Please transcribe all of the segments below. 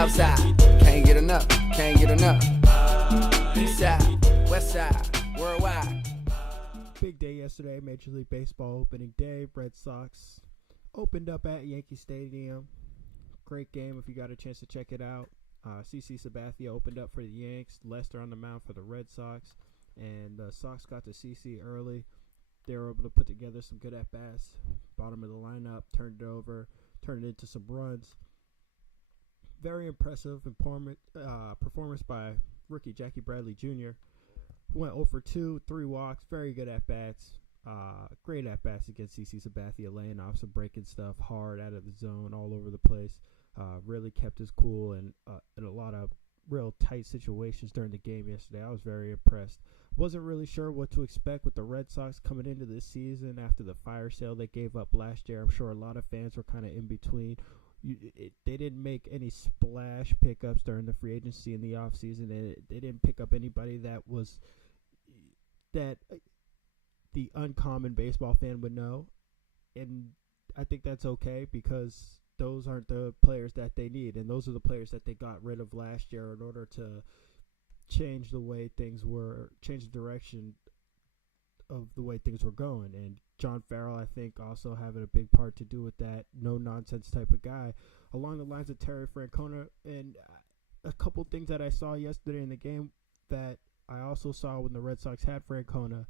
Southside, can't get enough, can't get enough. Eastside, Westside, worldwide. Big day yesterday, Major League Baseball opening day. Redsox opened up at Yankee Stadium. Great game if you got a chance to check it out. CC Sabathia opened up for the Yanks. Lester on the mound for the Red Sox. And the Sox got to CC early. They were able to put together some good at-bats. Bottom of the lineup, turned it over, turned it into some runs. Very impressive performance by rookie Jackie Bradley Jr., who went 0 for 2, 3 walks, very good at-bats. Great at-bats against CC Sabathia, laying off some breaking stuff, hard out of the zone, all over the place. Really kept his cool in a lot of real tight situations during the game yesterday. I was very impressed. Wasn't really sure what to expect with the Red Sox coming into this season after the fire sale they gave up last year. I'm sure a lot of fans were kind of in between. They didn't make any splash pickups during the free agency in the offseason. They didn't pick up anybody that the uncommon baseball fan would know. And I think that's okay because those aren't the players that they need. And those are the players that they got rid of last year in order to change the way things were, change the direction of the way things were going. And John Farrell, I think, also having a big part to do with that no-nonsense type of guy, along the lines of Terry Francona. And a couple things that I saw yesterday in the game that I also saw when the Red Sox had Francona,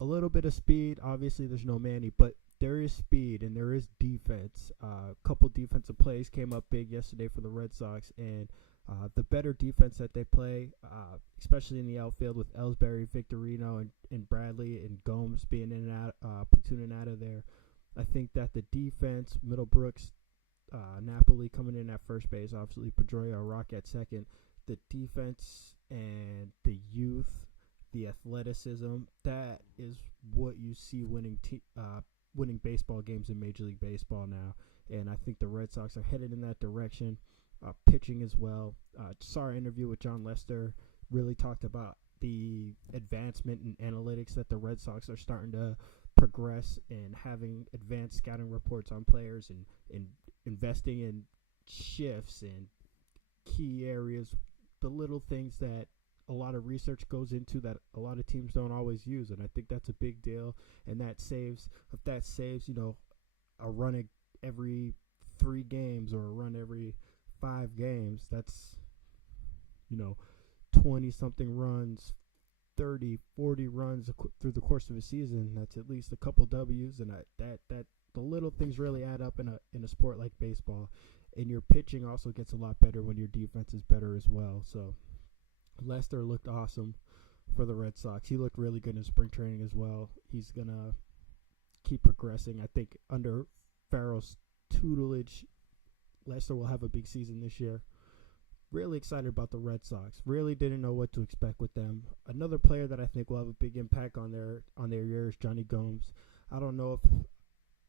a little bit of speed. Obviously, there's no Manny, but there is speed and there is defense. A couple defensive plays came up big yesterday for the Red Sox, and the better defense that they play, especially in the outfield with Ellsbury, Victorino, and Bradley and Gomes being in and out, platooning out of there. I think that the defense, Middlebrooks, Napoli coming in at first base, obviously Pedroia, Rock at second. The defense and the youth, the athleticism, that is what you see winning baseball games in Major League Baseball now. And I think the Red Sox are headed in that direction. Pitching as well. Saw our interview with John Lester, really talked about the advancement in analytics that the Red Sox are starting to progress and having advanced scouting reports on players and investing in shifts and key areas, the little things that a lot of research goes into that a lot of teams don't always use. And I think that's a big deal. And that saves, a run every 3 games or a run every 5 games, that's 20-something runs, 30, 40 runs through the course of a season. That's at least a couple W's, and that the little things really add up in a sport like baseball. And your pitching also gets a lot better when your defense is better as well. So Lester looked awesome for the Red Sox. He looked really good in spring training as well. He's gonna keep progressing. I think under Farrell's tutelage, Lester will have a big season this year. Really excited about the Red Sox. Really didn't know what to expect with them. Another player that I think will have a big impact on their year is Johnny Gomes. I don't know if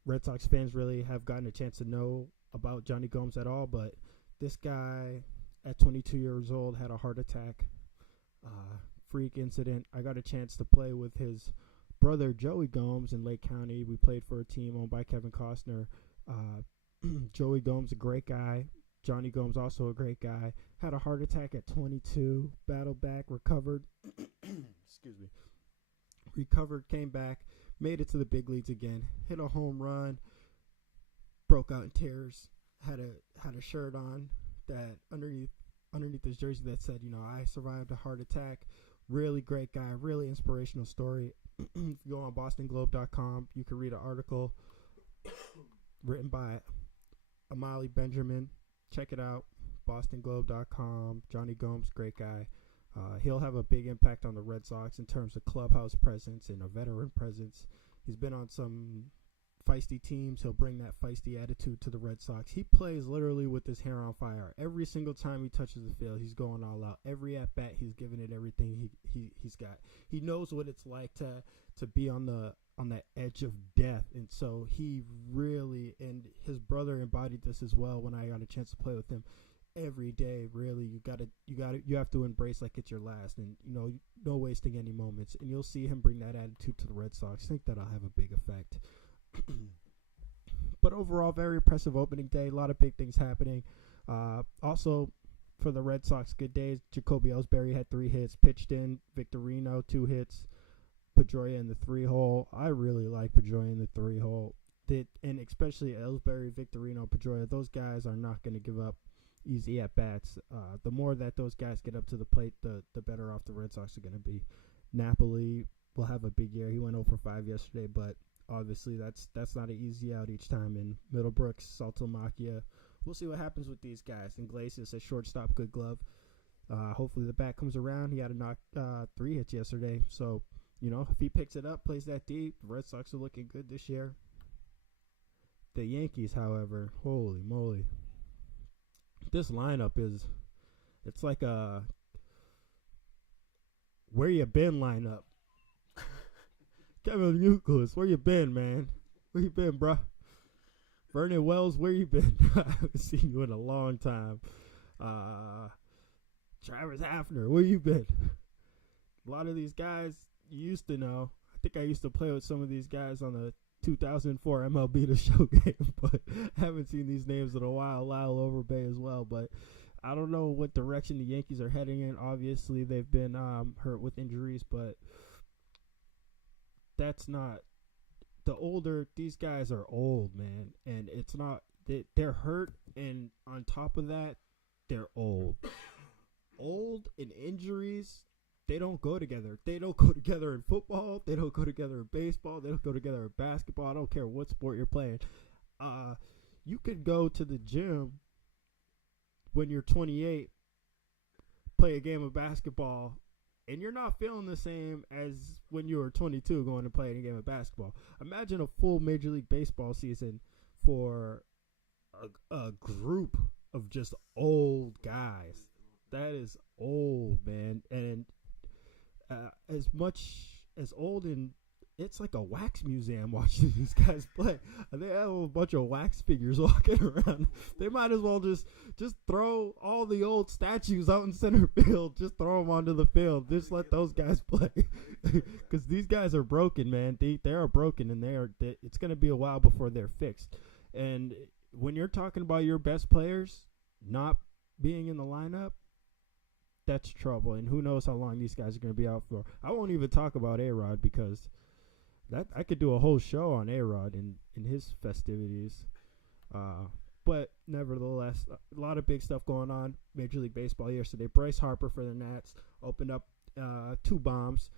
Red Sox fans really have gotten a chance to know about Johnny Gomes at all, but this guy at 22 years old had a heart attack. Freak incident. I got a chance to play with his brother Joey Gomes in Lake County. We played for a team owned by Kevin Costner. Joey Gomes, a great guy. Johnny Gomes, also a great guy. Had a heart attack at 22. Battled back, recovered. Excuse me. Recovered, came back, made it to the big leagues again. Hit a home run. Broke out in tears. Had a shirt on that underneath his jersey that said, I survived a heart attack. Really great guy. Really inspirational story. If you go on bostonglobe.com, you can read an article written by Amali Benjamin. Check it out. bostonglobe.com. Johnny Gomes, great guy. He'll have a big impact on the Red Sox in terms of clubhouse presence and a veteran presence. He's been on some feisty teams. He'll bring that feisty attitude to the Red Sox. He plays literally with his hair on fire. Every single time he touches the field, he's going all out. Every at-bat, he's giving it everything he's got. He knows what it's like to be on that edge of death. And so he really, and his brother embodied this as well when I got a chance to play with him. Every day, really, you have to embrace like it's your last, and no wasting any moments. And you'll see him bring that attitude to the Red Sox. I think that'll have a big effect. But overall, very impressive opening day. A lot of big things happening. Also, for the Red Sox, good days. Jacoby Ellsbury had 3 hits, pitched in. Victorino, 2 hits. Pedroia in the 3-hole. I really like Pedroia in the 3-hole. And especially Ellsbury, Victorino, Pedroia, those guys are not going to give up easy at-bats. The more that those guys get up to the plate, the better off the Red Sox are going to be. Napoli will have a big year. He went 0 for 5 yesterday, but obviously that's not an easy out each time. And Middlebrooks, Saltamacchia, we'll see what happens with these guys. Iglesias at shortstop, good glove. Hopefully the bat comes around. He had to knock 3 hits yesterday. So, if he picks it up, plays that deep, the Red Sox are looking good this year. The Yankees, however, holy moly. This lineup it's like a where you been lineup. Kevin Youkilis, where you been, man? Where you been, bruh? Vernon Wells, where you been? I haven't seen you in a long time. Travis Hafner, where you been? A lot of these guys you used to know. I think I used to play with some of these guys on the 2004 MLB The Show game, but haven't seen these names in a while. Lyle Overbay as well, but I don't know what direction the Yankees are heading in. Obviously, they've been hurt with injuries, but that's not the older. These guys are old, man, and it's not they're hurt, and on top of that, they're old. Old and injuries, they don't go together. They don't go together in football. They don't go together in baseball. They don't go together in basketball. I don't care what sport you're playing. You could go to the gym when you're 28, play a game of basketball, and you're not feeling the same as when you were 22 going to play a game of basketball. Imagine a full Major League Baseball season for a group of just old guys. That is old, man. And as much as old, and it's like a wax museum watching these guys play. They have a bunch of wax figures walking around. They might as well just throw all the old statues out in center field. Just throw them onto the field. Just let those guys play, because these guys are broken, man. They are broken, and it's going to be a while before they're fixed. And when you're talking about your best players not being in the lineup, that's trouble. And who knows how long these guys are going to be out for. I won't even talk about A-Rod, because that I could do a whole show on A-Rod and his festivities. But nevertheless, a lot of big stuff going on. Major League Baseball yesterday. Bryce Harper for the Nats opened up 2 bombs.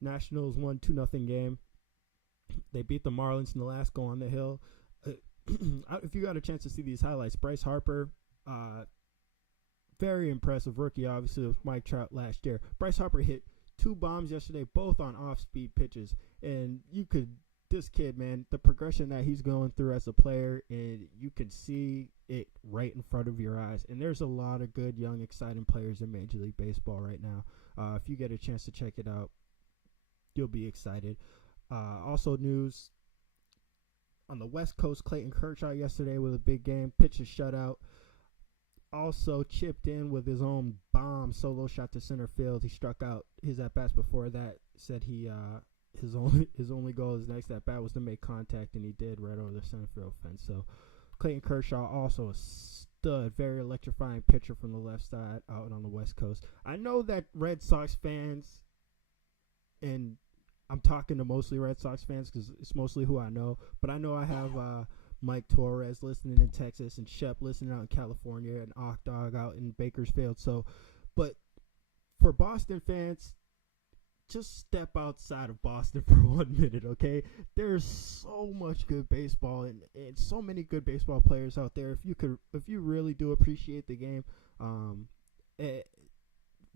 Nationals won 2-0 game. They beat the Marlins in the last go on the hill. If you got a chance to see these highlights, Bryce Harper, very impressive rookie, obviously, with Mike Trout last year. Bryce Harper hit 2 bombs yesterday, both on off-speed pitches. And this kid, man, the progression that he's going through as a player, and you can see it right in front of your eyes. And there's a lot of good, young, exciting players in Major League Baseball right now. If you get a chance to check it out, you'll be excited. Also news on the West Coast, Clayton Kershaw yesterday with a big game, pitched a shutout. Also chipped in with his own bomb solo shot to center field. He struck out his at-bats before that. Said his only goal, his next at-bat, was to make contact, and he did right over the center field fence. So Clayton Kershaw, also a stud, very electrifying pitcher from the left side out on the West Coast. I know that Red Sox fans, and I'm talking to mostly Red Sox fans because it's mostly who I know, but I know I have Mike Torres listening in Texas, and Shep listening out in California, and Ochdog out in Bakersfield. So, but for Boston fans, just step outside of Boston for 1 minute, okay? There's so much good baseball and so many good baseball players out there. If you really do appreciate the game,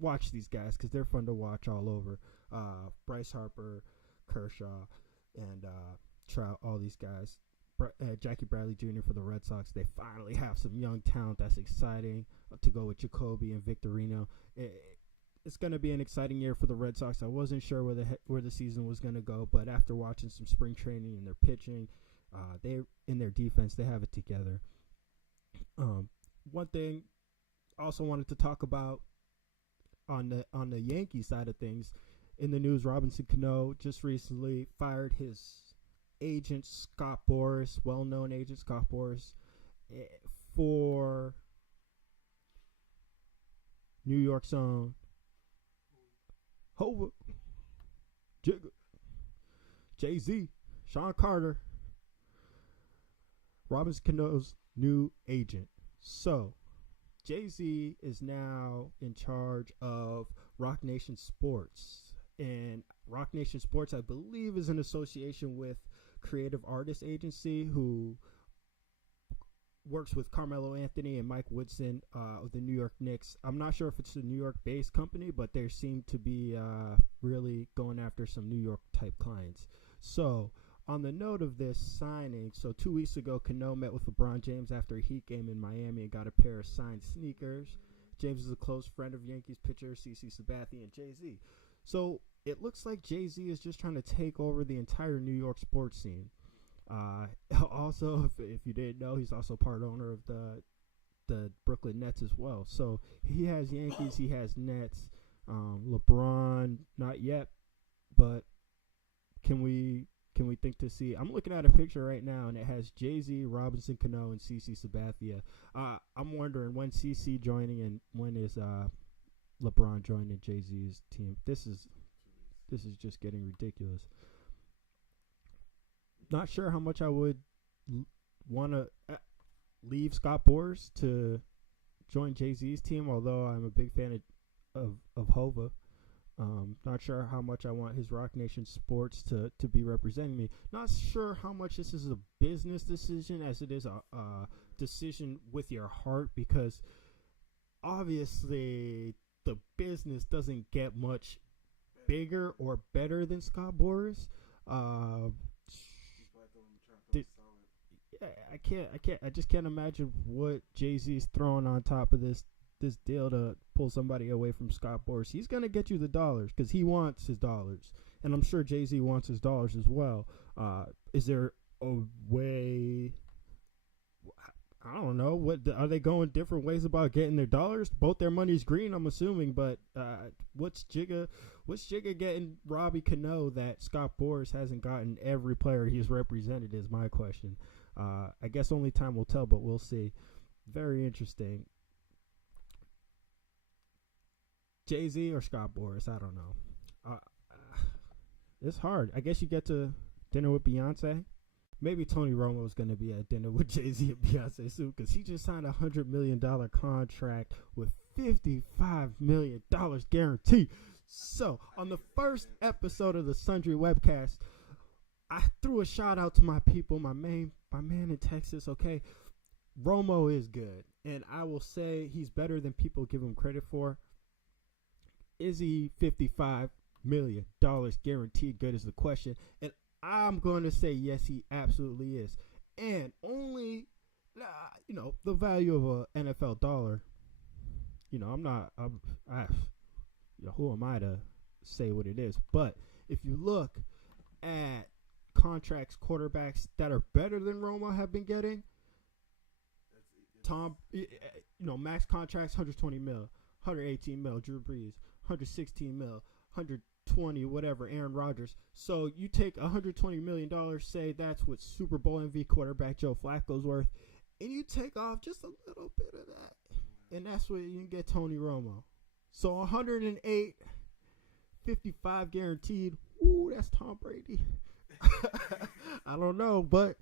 watch these guys, because they're fun to watch all over. Bryce Harper, Kershaw, and Trout, all these guys. Jackie Bradley Jr. for the Red Sox. They finally have some young talent that's exciting to go with Jacoby and Victorino. It's going to be an exciting year for the Red Sox. I wasn't sure where the season was going to go, but after watching some spring training and their pitching, they in their defense, they have it together. One thing I also wanted to talk about on the Yankee side of things, in the news, Robinson Cano just recently fired his agent, Scott Boras, well-known agent Scott Boras, for New York's own Hova, Jigga, Jay-Z, Sean Carter, Robinson Cano's new agent. So, Jay-Z is now in charge of Rock Nation Sports. And Rock Nation Sports, I believe, is an association with Creative Artists Agency, who works with Carmelo Anthony and Mike Woodson of the New York Knicks. I'm not sure if it's a New York-based company, but they seem to be really going after some New York-type clients. So, on the note of this signing, so 2 weeks ago, Cano met with LeBron James after a Heat game in Miami and got a pair of signed sneakers. James is a close friend of Yankees pitcher CC Sabathia and Jay-Z. So it looks like Jay-Z is just trying to take over the entire New York sports scene. Also, if you didn't know, he's also part owner of the Brooklyn Nets as well. So he has Yankees, he has Nets. LeBron, not yet, but can we think to see? I'm looking at a picture right now, and it has Jay-Z, Robinson Cano, and CC Sabathia. I'm wondering when CC joining and when is LeBron joining Jay-Z's team. This is just getting ridiculous. Not sure how much I would want to leave Scott Boras to join Jay-Z's team, although I'm a big fan of Hova. Not sure how much I want his Rock Nation Sports to be representing me. Not sure how much this is a business decision as it is a decision with your heart, because obviously the business doesn't get much bigger or better than Scott Boras. I just can't imagine what Jay-Z's throwing on top of this deal to pull somebody away from Scott Boras. He's going to get you the dollars because he wants his dollars. And I'm sure Jay-Z wants his dollars as well. Is there a way? I don't know. What are they going different ways about getting their dollars? Both their money's green, I'm assuming. But what's Jigga getting Robbie Cano that Scott Boras hasn't gotten every player he's represented is my question. I guess only time will tell, but we'll see. Very interesting. Jay-Z or Scott Boras? I don't know. It's hard. I guess you get to dinner with Beyonce. Maybe Tony Romo is going to be at dinner with Jay-Z and Beyonce soon, because he just signed a $100 million contract with $55 million guaranteed. So, on the first episode of the Sundry Webcast, I threw a shout out to my people, my man in Texas, okay? Romo is good, and I will say he's better than people give him credit for. Is he $55 million guaranteed good is the question, and I'm going to say yes, he absolutely is. And only, the value of an NFL dollar, who am I to say what it is? But if you look at contracts, quarterbacks that are better than Romo have been getting, max contracts, 120 mil, 118 mil, Drew Brees, 116 mil, 120, whatever, Aaron Rodgers. So you take $120 million, say that's what Super Bowl MVP quarterback Joe Flacco's worth, and you take off just a little bit of that, and that's what you can get Tony Romo. So 108, 55 guaranteed. Ooh, that's Tom Brady. I don't know, but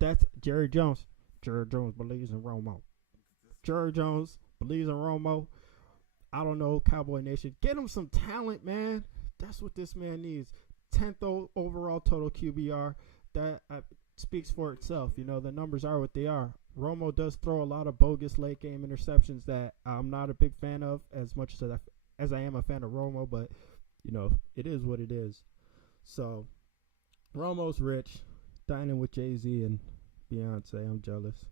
that's Jerry Jones. Jerry Jones believes in Romo. Jerry Jones believes in Romo. I don't know, Cowboy Nation. Get him some talent, man. That's what this man needs. 10th overall total QBR. That speaks for itself. The numbers are what they are. Romo does throw a lot of bogus late game interceptions that I'm not a big fan of as much as I am a fan of Romo, but it is what it is. So Romo's rich, dining with Jay-Z and Beyonce. I'm jealous,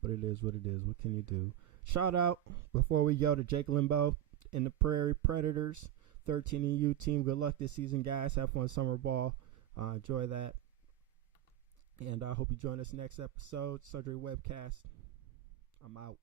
but it is what it is. What can you do? Shout out before we go to Jake Limbo and the Prairie Predators, 13EU team. Good luck this season, guys. Have fun summer ball. Enjoy that. And I hope you join us next episode. Sundry Webcast. I'm out.